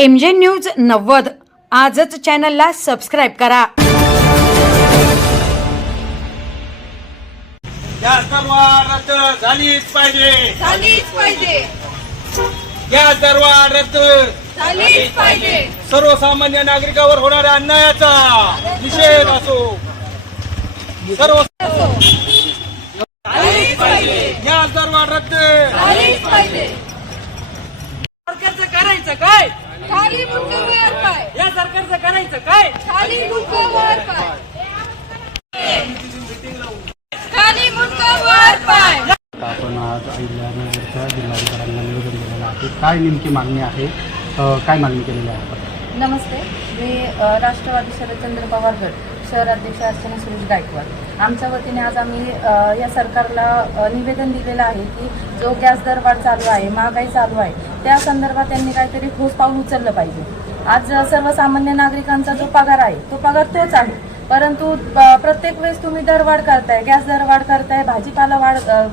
MJ news 90 आजच चॅनलला subscribe करा। गॅस दरवाढ रद्द झालीच पाहिजे, गॅस दरवाढ रद्द झालीच पाहिजे। सर्वसामान्य नागरिकावर होणाऱ्या अन्यायाचा निषेध असो, सर्व गॅस दरवाढ रद्द झालीच पाहिजे। सरकारचं करायचं काय? खाली मुंडकं पाय, या सरकारचं करायचं काय? खाली मुंडकं पाय, खाली मुंडकं पाय। आपण आज अहिल्यानगरच्या जिल्हाधिकाऱ्यांना निवेदन दिलेलं आहे। काय नेमकी मागणी आहे, काय मागणी केलेली आहे आपण? नमस्ते, मी राष्ट्रवादी शरदचंद्र पवार गट शहराध्यक्ष अर्चना सुरेश गायकवाड। आमच्या वतीने आज आम्ही या सरकारला निवेदन दिलेलं आहे की जो गॅस दरवाढ चालू आहे, महागाई चालू आहे, त्या संदर्भात त्यांनी काहीतरी ठोस पाऊल उचललं पाहिजे। आज सर्वसामान्य नागरिकांचा जो पगार आहे तो पगार तोच आहे, परंतु प्रत्येक वेळेस तुम्ही दरवाढ करताय, गॅस दरवाढ करताय, भाजीपाला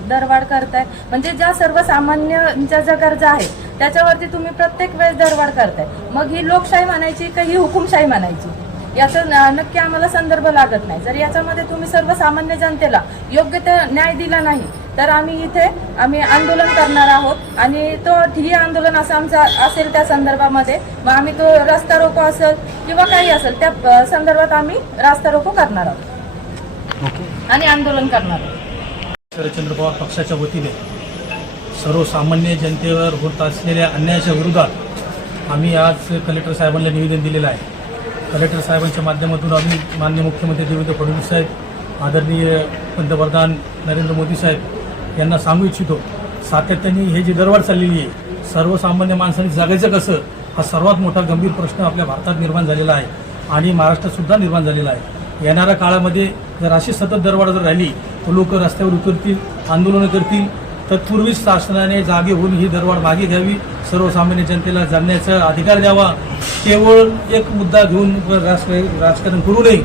दरवाढ करताय, म्हणजे ज्या सर्वसामान्यांच्या ज्या गरजा आहेत त्याच्यावरती तुम्ही प्रत्येक वेळेस दरवाढ करताय। मग ही लोकशाही म्हणायची का ही हुकुमशाही म्हणायची, याचं नक्की आम्हाला संदर्भ लागत नाही। जर याच्यामध्ये तुम्ही सर्वसामान्य जनतेला योग्य ते न्याय दिला नाही तर आम्ही आंदोलन करणार आहोत आणि तो ठिय्या आंदोलन असं आमचं असेल त्या संदर्भामध्ये, मग आम्ही तो रस्ता रोको असेल किंवा काही असेल त्या संदर्भात आम्ही रास्ता रोको करणार आहोत आणि आंदोलन करणार आहोत। शरदचंद्र पवार पक्षाच्या वतीने सर्वसामान्य जनतेवर होत असलेल्या अन्यायाच्या विरोधात आम्ही आज कलेक्टर साहेबांना निवेदन दिलेलं आहे। कलेक्टर साहेबांच्या माध्यमातून आम्ही माननीय मुख्यमंत्री देवेंद्र फडणवीस साहेब, आदरणीय पंतप्रधान नरेंद्र मोदी साहेब यांना सांगू इच्छितो, सातत्याने हे जी दरवाढ चाललेली आहे, सर्वसामान्य माणसांनी जगायचं कसं हा सर्वात मोठा गंभीर प्रश्न आपल्या भारतात निर्माण झालेला आहे आणि महाराष्ट्रात सुद्धा निर्माण झालेला आहे। येणाऱ्या काळामध्ये जर अशी सतत दरवाढ जर राहिली तर लोक रस्त्यावर उतरतील, आंदोलनं करतील। तत्पूर्वीच शासनाने जागे होऊन ही दरवाढ मागे घ्यावी, सर्वसामान्य जनतेला जगण्याचा अधिकार द्यावा। केवळ एक मुद्दा घेऊन राजकारण करू नये,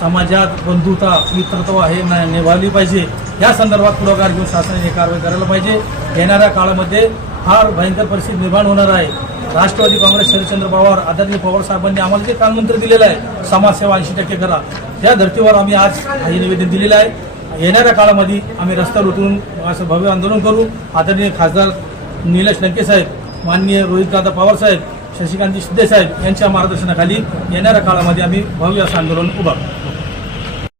समाजात बंधुता मित्रता हे निभावली पाहिजे। या संदर्भात पुढाकार घेऊन शासनाने कारवाई करायला पाहिजे। येणाऱ्या काळामध्ये फार भयंकर परिस्थिती निर्माण होणार आहे। राष्ट्रवादी काँग्रेस शरदचंद्र पवार आदरणीय पवार साहेबांनी आम्हाला जे काममंत्र दिलेलं आहे, समाजसेवा 80% करा, त्या धर्तीवर आम्ही आज हे निवेदन दिलेलं आहे। येणाऱ्या काळामध्ये आम्ही रस्त्यावर उतरून असं भव्य आंदोलन करू। आदरणीय खासदार निलेश लंके साहेब, माननीय रोहितदादा पवार साहेब, शशिकांत शिंदे साहेब यांच्या मार्गदर्शनाखाली येणाऱ्या काळामध्ये आम्ही भव्य असं आंदोलन उभारू।